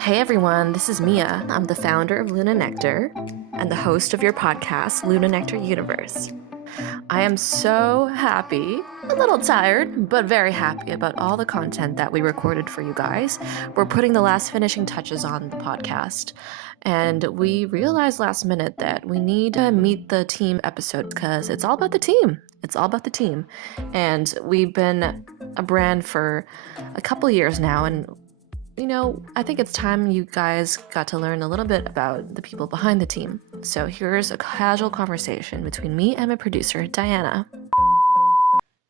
Hey everyone, this is Mia. I'm the founder of Luna Nectar and the host of your podcast, Luna Nectar Universe. I am so happy, a little tired, but very happy about all the content that we recorded for you guys. We're putting the last finishing touches on the podcast, and we realized last minute that we need to meet the team episode because it's all about the team. It's all about the team. And we've been a brand for a couple years now, and I think it's time you guys got to learn a little bit about the people behind the team. So here's a casual conversation between me and my producer, Diana.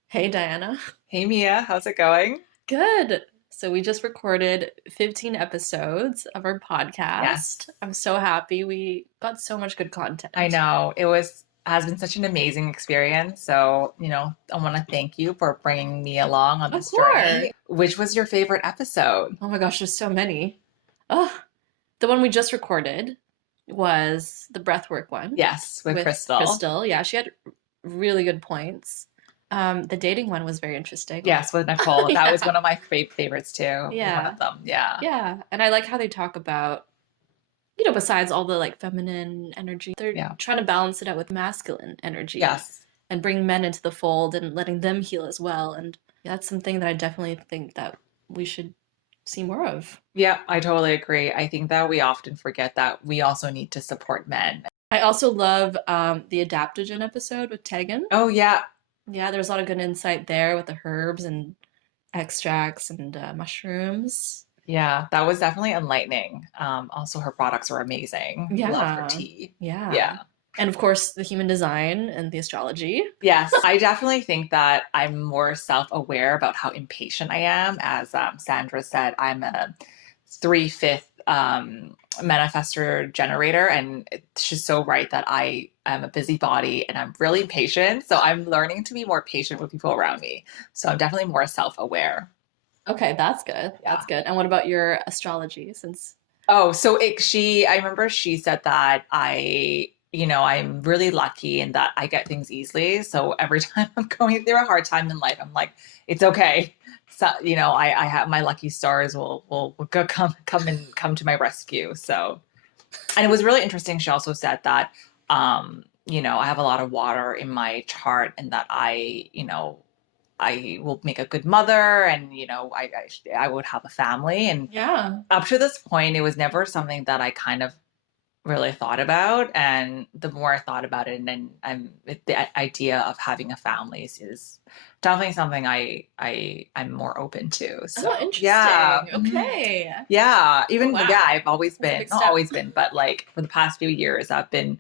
Hey, Diana. Hey Mia, how's it going? Good. So we just recorded 15 episodes of our podcast. Yes. I'm so happy. We got so much good content. I know has been such an amazing experience. So, I want to thank you for bringing me along on this journey. Which was your favorite episode? Oh my gosh, there's so many. Oh, the one we just recorded was the breathwork one. Yes, with Crystal. Crystal, yeah, she had really good points. The dating one was very interesting. Yes, with Nicole. Yeah. That was one of my favorites too. Yeah. One of them. Yeah. Yeah, and I like how they talk about, besides all the feminine energy, they're trying to balance it out with masculine energy. Yes. And bring men into the fold and letting them heal as well. And that's something that I definitely think that we should see more of. Yeah, I totally agree. I think that we often forget that we also need to support men. I also love the adaptogen episode with Tegan. Oh, yeah. Yeah, there's a lot of good insight there with the herbs and extracts and mushrooms. Yeah, that was definitely enlightening. Also, her products were amazing. Yeah. Love her tea. Yeah. Yeah. And of course, the human design and the astrology. Yes, I definitely think that I'm more self-aware about how impatient I am. As Sandra said, I'm a 3/5 manifestor generator, and she's so right that I am a busybody and I'm really impatient. So I'm learning to be more patient with people around me. So I'm definitely more self-aware. Okay, that's good. Yeah. That's good. And what about your astrology? I remember she said that I'm really lucky in that I get things easily. So every time I'm going through a hard time in life, I'm like, it's okay. So, I have my lucky stars will come to my rescue. So, and it was really interesting. She also said that, I have a lot of water in my chart and that I will make a good mother and, I would have a family. And Yeah. up to this point, it was never something that I kind of really thought about. And the more I thought about it, and then the idea of having a family is definitely something I'm more open to. So, interesting. Yeah. Okay. Yeah. Wow. I've always That's a been, big not step. always been, but for the past few years, I've been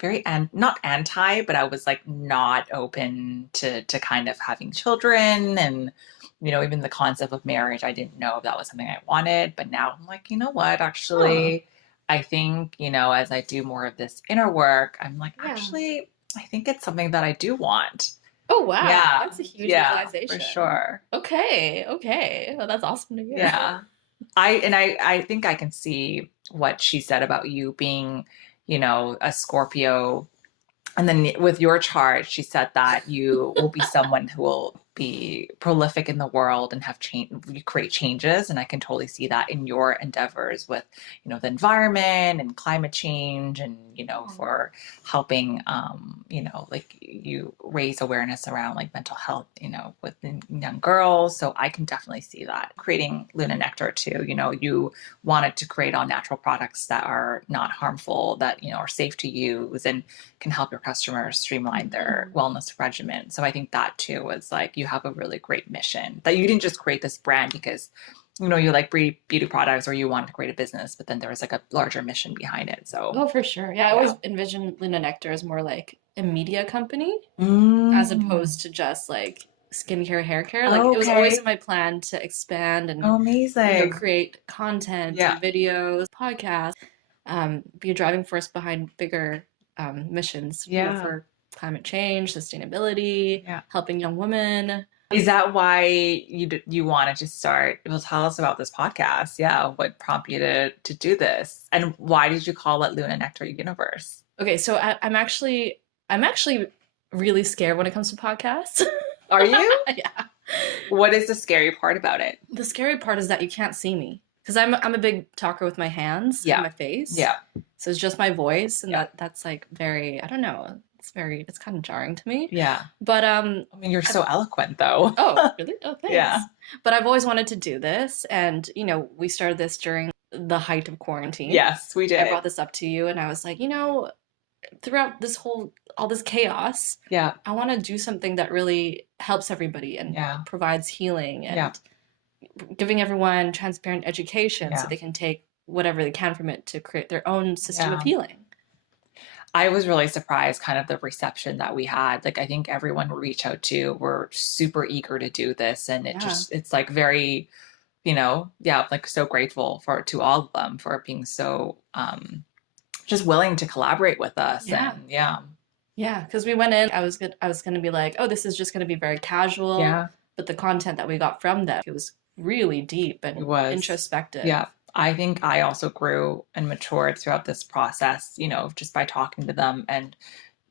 very, not anti, but I was not open to kind of having children. And, even the concept of marriage, I didn't know if that was something I wanted. But now I'm like, you know what, actually, I think, as I do more of this inner work, I'm like, actually, I think it's something that I do want. Oh, wow. Yeah. That's a huge realization. For sure. Okay. Well, that's awesome to hear. Yeah. I think I can see what she said about you being, a Scorpio. And then with your chart, she said that you will be someone who will be prolific in the world and create changes. And I can totally see that in your endeavors with, the environment and climate change and, for helping, you raise awareness around mental health, with young girls. So I can definitely see that. Creating Luna Nectar too, you wanted to create all natural products that are not harmful, that, are safe to use and can help your customers streamline their wellness regimen. So I think that too was you have a really great mission, that you didn't just create this brand because you like beauty products or you wanted to create a business, but then there was a larger mission behind it. So for sure. Yeah, I always envisioned Luna Nectar as more like a media company as opposed to just skincare, hair care. It was always in my plan to expand and amazing. Create content, videos, podcasts, be a driving force behind bigger missions for climate change, sustainability, helping young women. Is that why you wanted to start? Well, tell us about this podcast. Yeah, what prompted you to do this, and why did you call it Luna Nectar Universe? Okay, so I'm actually really scared when it comes to podcasts. Are you? Yeah. What is the scary part about it? The scary part is that you can't see me. because I'm a big talker with my hands Yeah. and my face. Yeah. So it's just my voice, and Yeah. that's like very, I don't know, it's kind of jarring to me. Yeah. But I mean, you're so eloquent though. oh, really? Oh, thanks. Yeah. But I've always wanted to do this, and you know, we started this during the height of quarantine. Yes, we did. I brought this up to you, and I was like, you know, throughout this all this chaos, Yeah. I want to do something that really helps everybody and Yeah. provides healing and Yeah. giving everyone transparent education Yeah. so they can take whatever they can from it to create their own system of Yeah. healing. I was really surprised kind of the reception that we had. Like, I think everyone we reached out to were super eager to do this. And it Yeah. just, it's like very, you know, yeah, like so grateful to all of them for being so just willing to collaborate with us. Yeah. And yeah. Yeah, because we went in, I was gonna be like, oh, this is just gonna be very casual. Yeah. But the content that we got from them, it was really deep and It was introspective. Yeah. I think I also grew and matured throughout this process, you know, just by talking to them, and,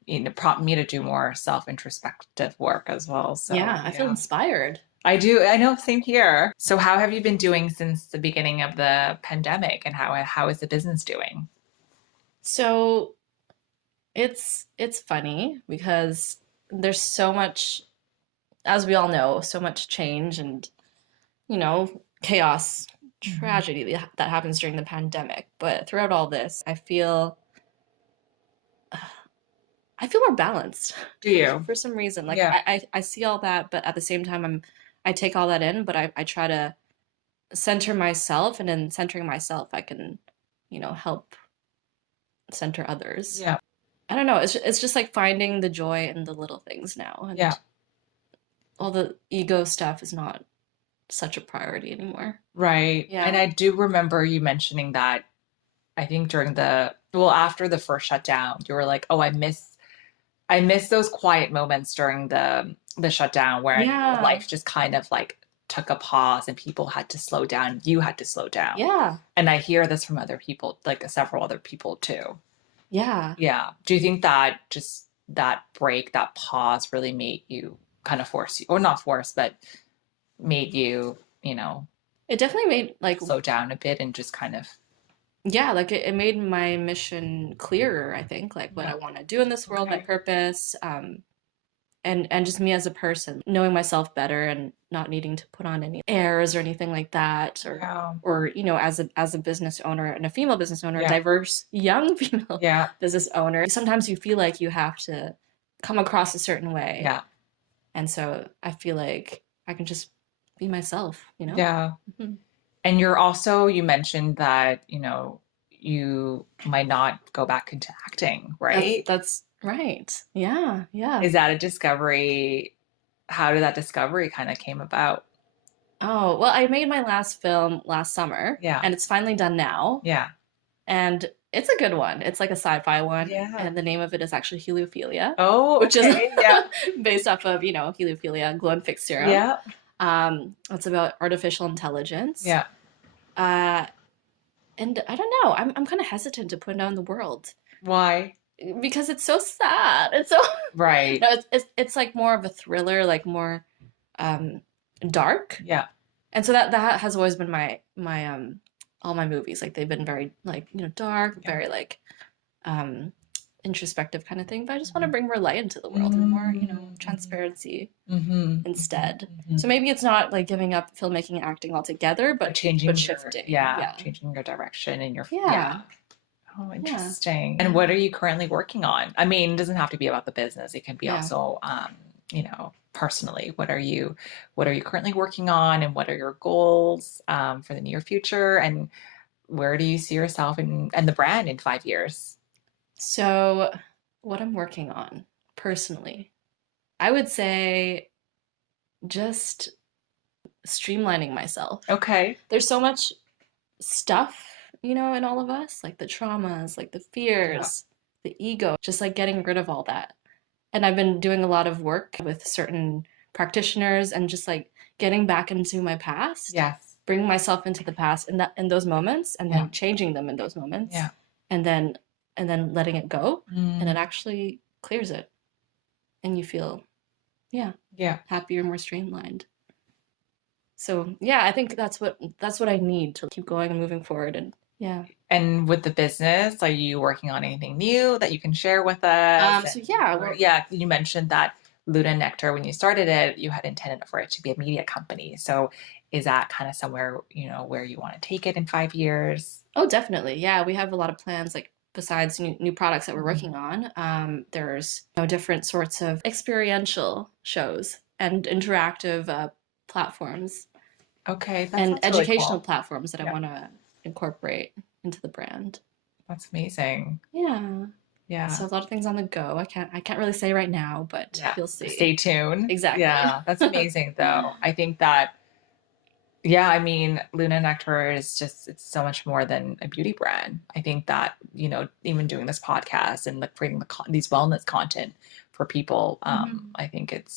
you know, prompted me to do more self-introspective work as well. So yeah, I feel inspired. I do. I know. Same here. So how have you been doing since the beginning of the pandemic, and how is the business doing? So it's funny because there's so much, as we all know, so much change and, you know, chaos, tragedy that happens during the pandemic. But throughout all this, I feel more balanced. Do you? For some reason. Like, Yeah. I see all that, but at the same time I take all that in, but I try to center myself, and in centering myself I can, you know, help center others. Yeah. I don't know. It's just like finding the joy in the little things now. And Yeah. all the ego stuff is not such a priority anymore. Right. Yeah. And I do remember you mentioning that, I think during after the first shutdown, you were like, oh, I miss those quiet moments during the shutdown where Yeah. life just kind of like took a pause and people had to slow down. You had to slow down. Yeah. And I hear this from other people, like several other people too. Yeah. Yeah. Do you think that just that break, that pause really made you kind of force you, or not force, but made you, you know, It definitely made like slow down a bit and just kind of, yeah, like it made my mission clearer, I think, like what I want to do in this world, my purpose, and just me as a person, knowing myself better and not needing to put on any airs or anything like that, or you know, as a business owner and a female business owner, a diverse young female business owner, sometimes you feel like you have to come across a certain way. Yeah. And so I feel like I can just be myself, you know? Yeah. Mm-hmm. And you mentioned that, you know, you might not go back into acting, right? That's right. Yeah. Yeah. Is that a discovery? How did that discovery kind of came about? Oh, well, I made my last film last summer. Yeah. And it's finally done now. Yeah. And it's a good one. It's like a sci-fi one. Yeah. And the name of it is actually Heliophilia. Oh, which is yeah. based off of, you know, Heliophilia, glow and fix serum. Yeah. It's about artificial intelligence. Yeah. And I don't know. I'm kind of hesitant to put it out in the world. Why? Because it's so sad. It's so right. No, it's like more of a thriller, like more dark. Yeah. And so that has always been my all my movies. Like they've been very like, you know, dark, very like introspective kind of thing. But I just want to bring more light into the world and more, you know, transparency instead. So maybe it's not like giving up filmmaking and acting altogether, but shifting. Changing your direction and your yeah. Oh, interesting. And what are you currently working on? I mean, it doesn't have to be about the business. It can be also, you know, personally. What are you currently working on, and what are your goals for the near future? And where do you see yourself and the brand in 5 years? So what I'm working on personally, I would say just streamlining myself. Okay. There's so much stuff, you know, in all of us, like the traumas, like the fears, the ego, just like getting rid of all that. And I've been doing a lot of work with certain practitioners and just like getting back into my past. Yes. Bringing myself into the past in those moments, and then changing them in those moments. Yeah. And then letting it go, and it actually clears it. And you feel happier, more streamlined. So yeah, I think that's what I need to keep going and moving forward. And yeah. And with the business, are you working on anything new that you can share with us? So yeah, Yeah, you mentioned that Luna Nectar, when you started it, you had intended for it to be a media company. So is that kind of somewhere, where you want to take it in 5 years? oh, definitely. Yeah, we have a lot of plans, like besides new products that we're Mhm. working on. There's different sorts of experiential shows and interactive platforms Okay, that and sounds really educational cool. platforms that I Yeah, want to incorporate into the brand. that's amazing. Yeah. Yeah. So a lot of things on the go. I can't really say right now, but Yeah. you'll see. Stay tuned. Exactly. Yeah, that's amazing though. I think that, yeah, I mean, Luna Nectar is just, it's so much more than a beauty brand. I think that, even doing this podcast and like creating these wellness content for people, Mhm. I think it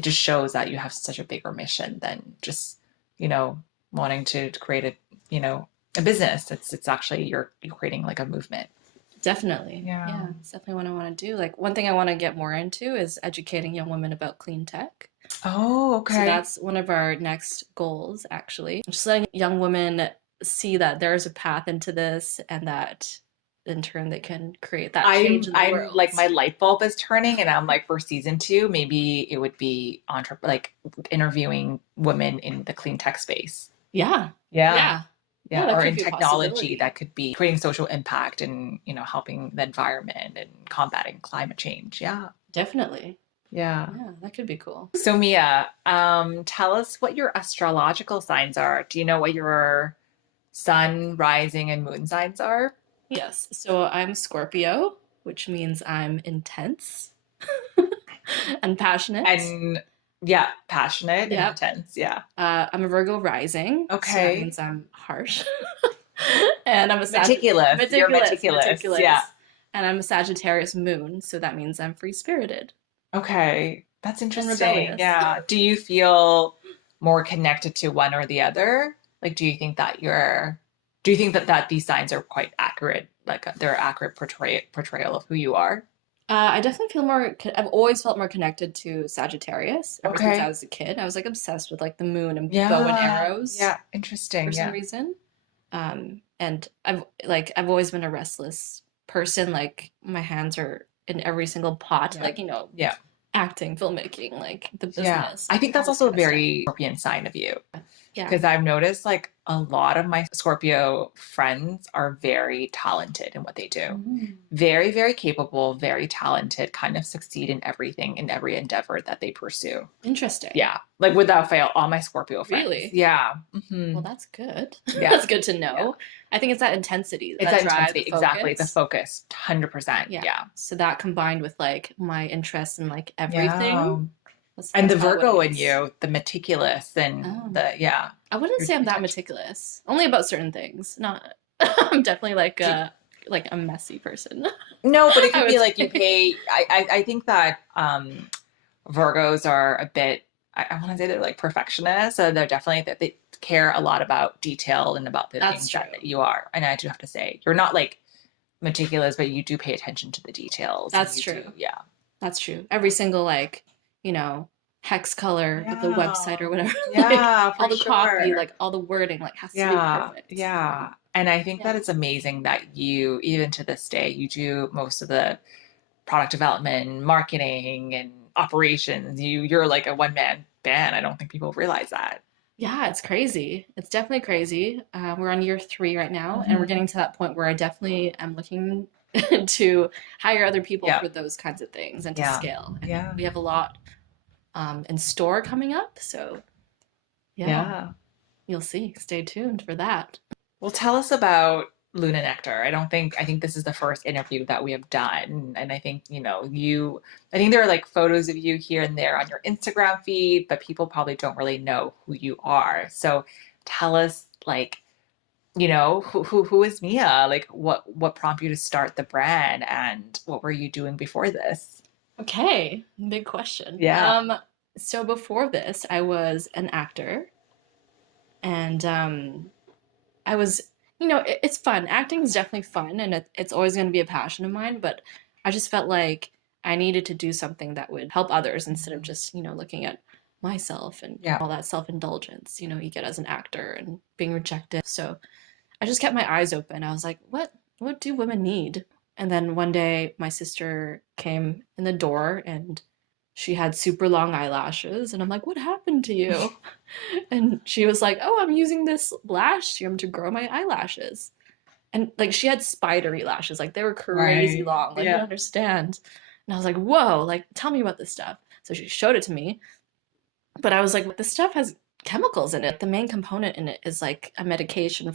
just shows that you have such a bigger mission than just, you know, wanting to create a business. It's actually you're creating like a movement. Definitely. Yeah. Yeah, it's definitely what I want to do. Like one thing I want to get more into is educating young women about clean tech. Oh, So okay. that's one of our next goals, actually. Just letting young women see that there's a path into this and that in turn they can create that change in the I'm world. like my light bulb is turning, and I'm like, for season two, maybe it would be like interviewing women in the clean tech space. Yeah. Yeah. Yeah. Yeah, Yeah, that or could in be a technology possibility. that could be creating social impact and, helping the environment and combating climate change. Yeah. Definitely. Yeah. Yeah, that could be cool. So Mia, tell us what your astrological signs are. Do you know what your sun, rising, and moon signs are? Yes. So I'm Scorpio, which means I'm intense and passionate. And yeah, passionate and Yep. intense. Yeah. I'm a Virgo rising, so that Okay. means I'm harsh. And I'm a Meticulous. You're meticulous, meticulous. Yeah. and I'm a Sagittarius moon, so that means I'm free spirited Okay. That's and interesting. rebellious. Yeah. Do you feel more connected to one or the other? Like, do you think that these signs are quite accurate? Like, they're accurate portrayal of who you are? I definitely feel more. I've always felt more connected to Sagittarius ever since I Okay. was a kid. I was like obsessed with like the moon and bow and Yeah. arrows Yeah. for Interesting. some Yeah. reason. And I've always been a restless person. Like my hands are in every single pot. Yeah. Like Yeah. acting, filmmaking, like the Yeah. business, I like think all that's this also a kind of stuff. very Scorpion sign of you. Yeah. Because I've noticed like a lot of my Scorpio friends are very talented in what they do. Mm. Very, very capable, very talented, kind of succeed in everything, in every endeavor that they pursue. Interesting. Yeah. Like without fail, all my Scorpio friends. Really? Yeah. Well, that's good. Yeah. That's good to know. Yeah. I think it's that intensity, It's that that drive, intensity. the Exactly. The focus. focus. 100%. Yeah. Yeah. So that combined with like my interest in like Yeah. everything, And the that's probably Virgo what it in is. you, the meticulous and Oh. yeah. I wouldn't You're say I'm that intentional. meticulous. Only about certain things. Not. I'm definitely like a messy person. No, but it I could would be like you say. pay. I think that Virgos are a bit. I want to say they're like perfectionists, so they're definitely that they care a lot about detail and about the That's things true. that you are. And I do have to say, you're not like meticulous, but you do pay attention to the details. That's you true. Do, yeah. That's true. Every single like, hex color of the website or whatever. Yeah, Like for all the copy, sure. like all the wording, like has to be Yeah, perfect. yeah. And I think that Yeah. it's amazing that you, even to this day, you do most of the product development, marketing, and operations. You're like a one man band. I don't think people realize that. Yeah, it's crazy. It's definitely crazy. We're on year 3 right now, and we're Mhm. getting to that point where I definitely am looking to hire other people Yeah. for those kinds of things and to Yeah. scale. And Yeah. we have a lot in store coming up, so Yeah. you'll see. Stay tuned for that. Well, tell us about Luna Nectar. I think this is the first interview that we have done. And I think, I think there are like photos of you here and there on your Instagram feed, but people probably don't really know who you are. So tell us like, who is Mia? Like what prompted you to start the brand and what were you doing before this? Okay, big question. Yeah. So before this, I was an actor, and I was, it's fun. Acting is definitely fun, and it's always going to be a passion of mine. But I just felt like I needed to do something that would help others instead of just, looking at myself and Yeah. all that self-indulgence, you get as an actor and being rejected. So I just kept my eyes open. I was like, what do women need? And then one day my sister came in the door and she had super long eyelashes. And I'm like, what happened to you? And she was like, oh, I'm using this lash serum to grow my eyelashes. And like she had spidery lashes, like they were crazy Right. long. Like, I Yeah. didn't understand. And I was like, whoa, like tell me about this stuff. So she showed it to me. But I was like, this stuff has chemicals in it. The main component in it is like a medication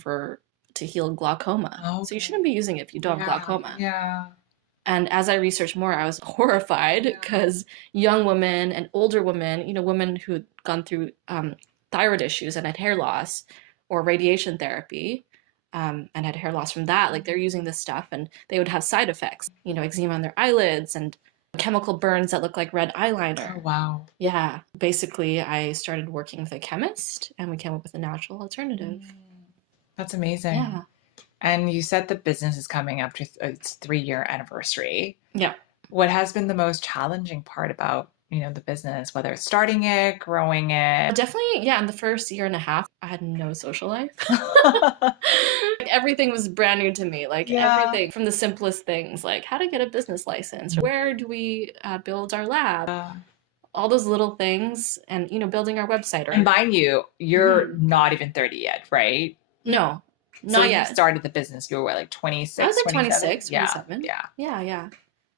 to heal glaucoma. So you shouldn't be using it if you don't have glaucoma. Yeah. And as I researched more, I was horrified because young women and older women, women who had gone through thyroid issues and had hair loss or radiation therapy and had hair loss from that, like they're using this stuff and they would have side effects, eczema on their eyelids and chemical burns that look like red eyeliner. Oh, wow. Yeah. Basically, I started working with a chemist and we came up with a natural alternative. That's amazing. Yeah. And you said the business is coming up to its 3-year anniversary. Yeah. What has been the most challenging part about, the business, whether it's starting it, growing it? Definitely, yeah. In the first year and a half, I had no social life. Like, everything was brand new to me. Like everything from the simplest things, like how to get a business license, where do we build our lab, all those little things, and building our website. And mind you, you're not even 30 yet, right? No, So not yet. You started the business, you were like 26, I was like 27? 26, 27. Yeah.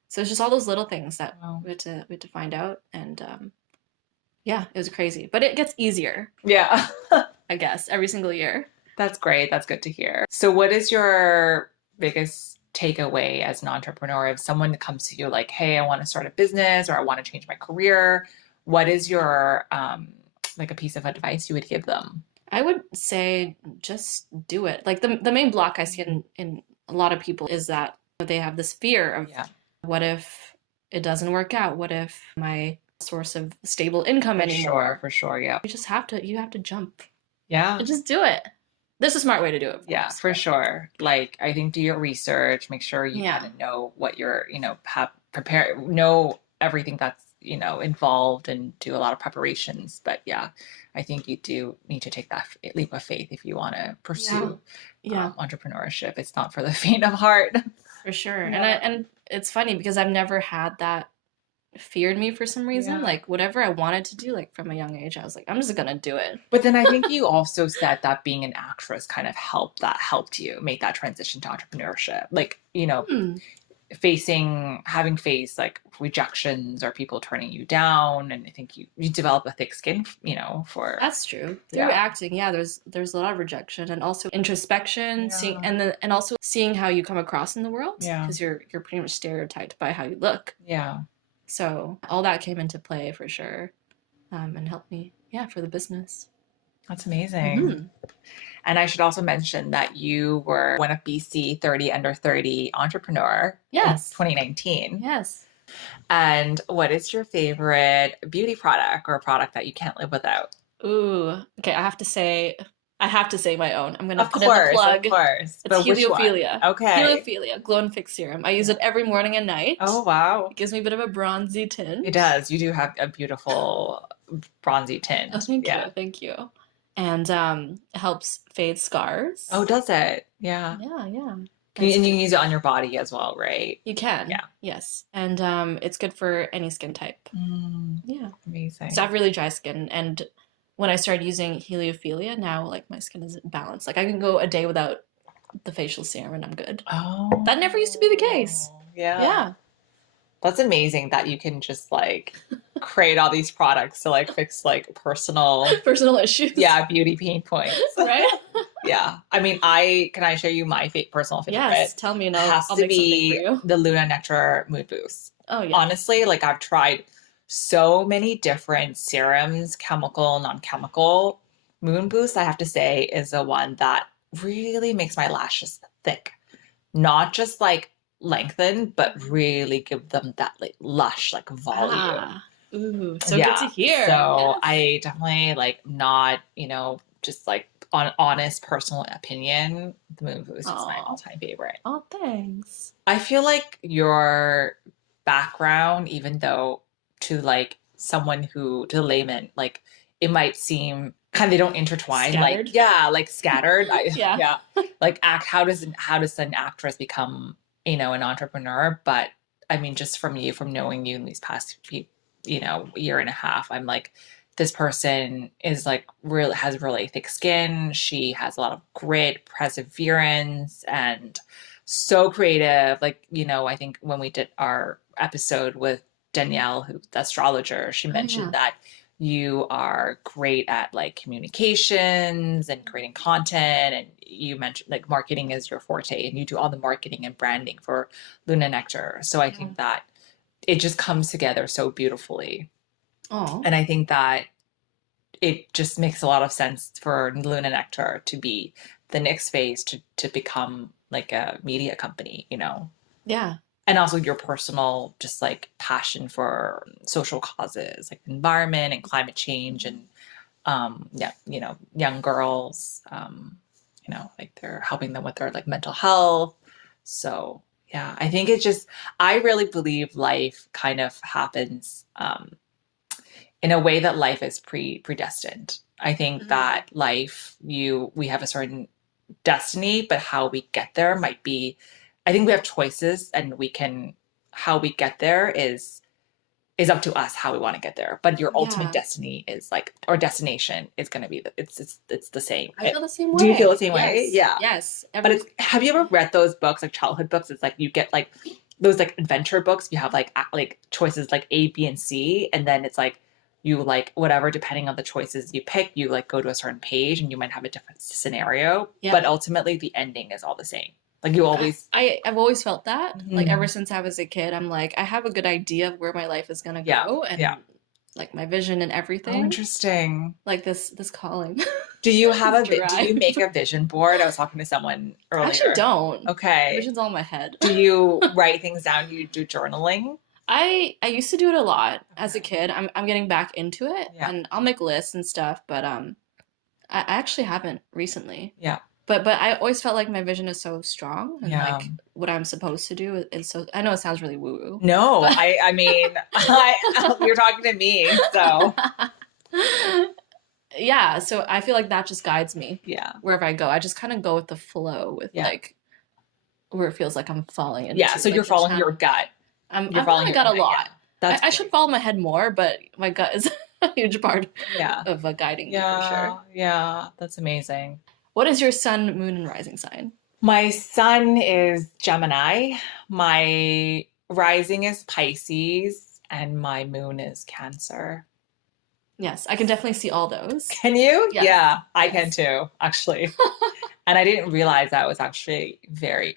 So it's just all those little things that we had to find out, and yeah, it was crazy. But it gets easier. Yeah. I guess every single year. That's great. That's good to hear. So what is your biggest takeaway as an entrepreneur? If someone comes to you like, hey, I want to start a business or I want to change my career, what is your like a piece of advice you would give them? I would say just do it. Like the main block I see in a lot of people is that they have this fear of what if it doesn't work out? What if my source of stable income anymore? For sure, yeah. You have to jump. Yeah. And just do it. There's a smart way to do it. Yeah, for sure. Like, I think do your research, make sure you kind of know what you're, know everything that's, involved and do a lot of preparations. But yeah, I think you do need to take that leap of faith if you want to pursue entrepreneurship. It's not for the faint of heart. For sure. Yeah. And it's funny because I've never had that feared me for some reason. Like whatever I wanted to do, like from a young age, I was like, I'm just gonna do it. But then I think you also said that being an actress kind of helped you make that transition to entrepreneurship. Like, having faced like rejections or people turning you down, and I think you develop a thick skin, for. That's true. Through acting, there's a lot of rejection and also introspection, seeing and also seeing how you come across in the world. Yeah. Because you're pretty much stereotyped by how you look. Yeah. So all that came into play for sure, and helped me, for the business. That's amazing. Mm-hmm. And I should also mention that you were one of BC 30 under 30 entrepreneur. Yes. In 2019. Yes. And what is your favorite beauty product or product that you can't live without? Ooh, okay. I have to say my own. I'm gonna put in the plug. Of course. It's Heliophilia. Okay. Heliophilia Glow and Fix Serum. I use it every morning and night. Oh wow. It gives me a bit of a bronzy tint. It does. You do have a beautiful bronzy tint. Oh, thank you. And it helps fade scars. Oh, does it? Yeah. Yeah. And you can use it on your body as well, right? You can. Yeah. Yes. And it's good for any skin type. Yeah. Amazing. So I have really dry skin, and when I started using Heliophilia, now like my skin is balanced. Like I can go a day without the facial serum and I'm good. Oh. That never used to be the case. Yeah. Yeah. That's amazing that you can just like create all these products to like fix like personal issues. Yeah, beauty pain points. Right? Yeah. I mean, can I show you my personal favorite? Yes, tell me. Now it has to be the Luna Nectar Mood Boost. Oh yeah. Honestly, like I've tried so many different serums, chemical, non-chemical. Moon Boost, I have to say, is the one that really makes my lashes thick. Not just like lengthen, but really give them that like lush like volume. Ooh, so good to hear. So I definitely like not, just like on honest personal opinion, the Moon Boost is my all-time favorite. Oh, thanks. I feel like your background, even though to like someone who, to the layman, like it might seem kind of, they don't intertwine, Scattered. like, yeah, like scattered. Yeah. Yeah. Like how does an actress become, you know, an entrepreneur? But I mean, just from knowing you in these past few, you know, year and a half, I'm like, this person is like really, has really thick skin. She has a lot of grit, perseverance, and so creative. Like, you know, I think when we did our episode with Danielle, who's the astrologer, she mentioned that you are great at like communications and creating content. And you mentioned like marketing is your forte, and you do all the marketing and branding for Luna Nectar. So I think that it just comes together so beautifully. Oh. And I think that it just makes a lot of sense for Luna Nectar to be the next phase to become like a media company, you know? Yeah. And also your personal, just like passion for social causes, like environment and climate change, and yeah, you know, young girls, you know, like they're helping them with their like mental health. So yeah, I think it's just, I really believe life kind of happens in a way that life is predestined. I think that life, we have a certain destiny, but how we get there might be, I think we have choices, and how we get there is up to us how we want to get there. But your ultimate destiny is like, or destination is going to be, it's the same. I feel the same way. Do you feel the same way? Yeah. Yes. But have you ever read those books, like childhood books? It's like you get like those like adventure books. You have like choices like A, B, and C, and then it's like you like whatever, depending on the choices you pick, you like go to a certain page, and you might have a different scenario, but ultimately the ending is all the same. Like you always, I've always felt that. Like ever since I was a kid, I'm like, I have a good idea of where my life is gonna go, and like my vision and everything. Oh, interesting. Like this calling. Do you have do you make a vision board? I was talking to someone earlier. I actually don't. Okay. Vision's all in my head. Do you write things down? You do journaling? I used to do it a lot as a kid. I'm getting back into it, and I'll make lists and stuff, but I actually haven't recently. Yeah. But I always felt like my vision is so strong, and like what I'm supposed to do is so. I know it sounds really woo woo. No, I mean, you're talking to me, so yeah. So I feel like that just guides me. Yeah. Wherever I go, I just kind of go with the flow with like where it feels like I'm falling into. Yeah. So like, you're following your gut. I'm following my gut a lot. Yeah. I should follow my head more, but my gut is a huge part of guiding me for sure. Yeah, that's amazing. What is your sun, moon, and rising sign? My sun is Gemini. My rising is Pisces, and my moon is Cancer. Yes, I can definitely see all those. Can you? Yes. Yeah, I can too, actually. And I didn't realize that was actually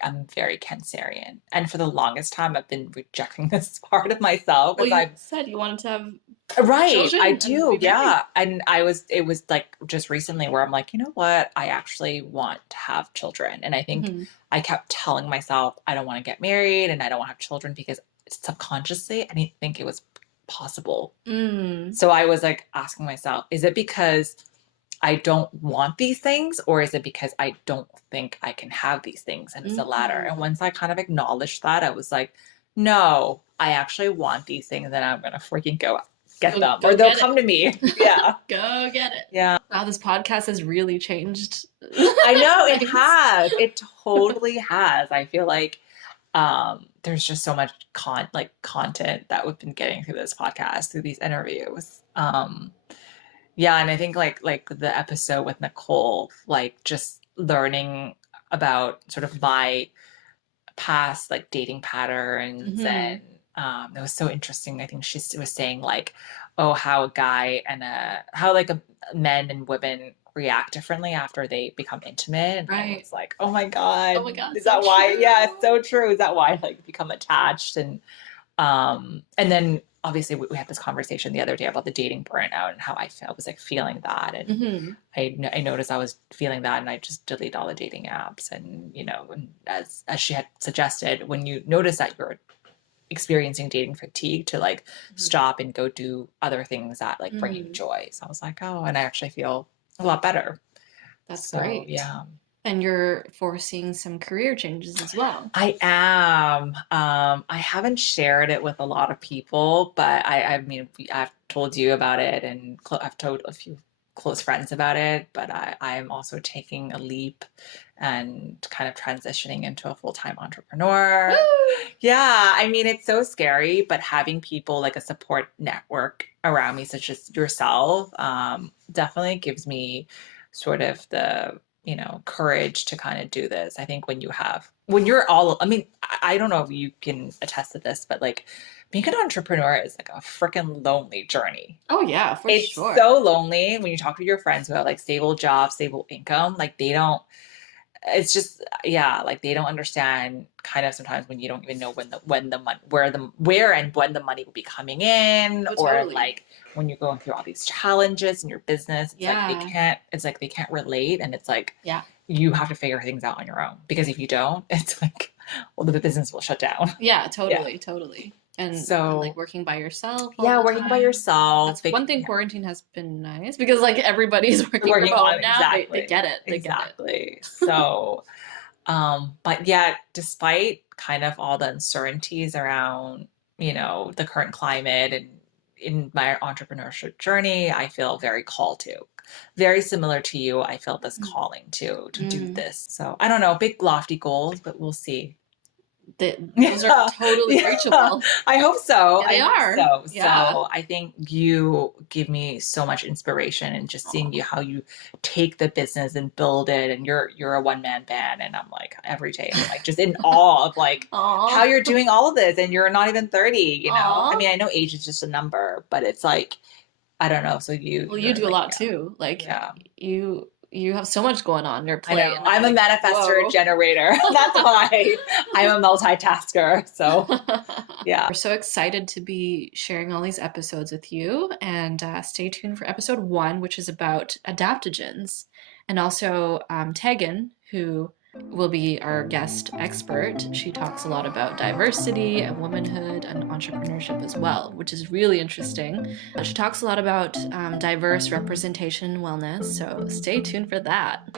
I'm very Cancerian. And for the longest time, I've been rejecting this part of myself. Well, you said you wanted to have I do, yeah. And it was like just recently where I'm like, you know what? I actually want to have children. And I think I kept telling myself, I don't want to get married and I don't want to have children, because subconsciously, I didn't think it was possible. So I was like asking myself, is it because I don't want these things, or is it because I don't think I can have these things? And it's the latter. And once I kind of acknowledged that, I was like, no, I actually want these things, and I'm going to freaking go get them, or they'll come to me. Yeah. Go get it. Yeah. Wow, this podcast has really changed. I know it has. It totally has. I feel like there's just so much content that we've been getting through this podcast, through these interviews. Yeah, and I think like the episode with Nicole, like just learning about sort of my past like dating patterns, and it was so interesting. I think she was saying like, oh, how a guy and how like men and women react differently after they become intimate. And I was like, oh my god, is that why? True. Yeah, it's so true. Is that why like become attached? And then obviously we had this conversation the other day about the dating burnout and how I was like feeling that. And I noticed I was feeling that, and I just deleted all the dating apps. And, you know, and as she had suggested, when you notice that you're experiencing dating fatigue, to like stop and go do other things that like bring you joy. So I was like, oh, and I actually feel a lot better. That's great. Yeah. And you're foreseeing some career changes as well. I am. I haven't shared it with a lot of people, but I mean, I've told you about it, and I've told a few close friends about it. But I am also taking a leap and kind of transitioning into a full-time entrepreneur. Woo! Yeah, I mean, it's so scary, but having people like a support network around me, such as yourself, definitely gives me sort of the courage to kind of do this. I think when you're all, I mean, I don't know if you can attest to this, but like being an entrepreneur is like a freaking lonely journey. Oh yeah, for It's sure. so lonely when you talk to your friends about like stable jobs, stable income, like they don't, it's just, yeah, like they don't understand kind of sometimes when you don't even know when the money, where and when the money will be coming in, Oh, or totally. like when you're going through all these challenges in your business, it's like they can't relate, and it's like Yeah. you have to figure things out on your own, because if you don't, it's like, well, the business will shut down. Yeah, totally. And So like working by yourself. all yeah, the working by time. yourself. That's one thing quarantine has been nice, because like everybody's working from home now. Exactly. They get it. They Exactly. So, but yeah, despite kind of all the uncertainties around, the current climate and in my entrepreneurship journey, I feel very called to. Very similar to you, I feel this calling to do this. So I don't know, big lofty goals, but we'll see. Those are totally reachable. I hope so. Yeah, they are. So, Yeah. so I think you give me so much inspiration, and just seeing how you take the business and build it, and you're a one-man band, and I'm like every day I'm like just in awe of like how you're doing all of this, and you're not even 30, I mean, I know age is just a number, but it's like, I don't know. So you do a lot too. Like you have so much going on your plate. I know. I'm a manifestor generator. That's why I'm a multitasker. So yeah. We're so excited to be sharing all these episodes with you, and stay tuned for episode 1, which is about adaptogens, and also Tegan, who will be our guest expert. She talks a lot about diversity and womanhood and entrepreneurship as well, which is really interesting. She talks a lot about diverse representation and wellness, so stay tuned for that.